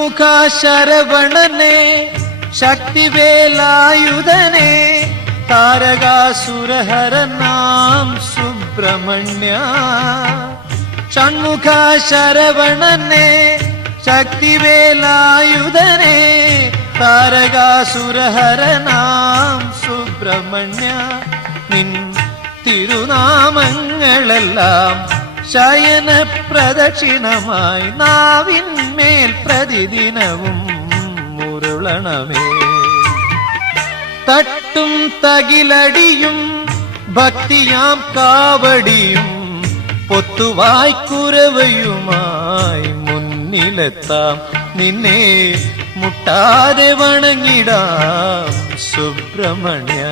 ഷൺമുഖ ശരവണനെ ശക്തിവേലായുധനെ താരകാസുരഹരനാം സുബ്രഹ്മണ്യ ഷൺമുഖ ശരവണനെ ശക്തിവേലായുധനെ താരകാസുരഹരനാം സുബ്രഹ്മണ്യ നിൻ തിരുനാമങ്ങളെല്ലാം ശയന പ്രദക്ഷിണമായി നാവിന്മേൽ പ്രതിദിനവും മുരുളണമേ. തട്ടും തകിലടിയും ഭക്തിയാം കാവടിയും പൊത്തുവായ്ക്കുരവയുമായി മുന്നിലെത്താം നിന്നെ മുട്ടാതെ വണങ്ങിടാം സുബ്രഹ്മണ്യ.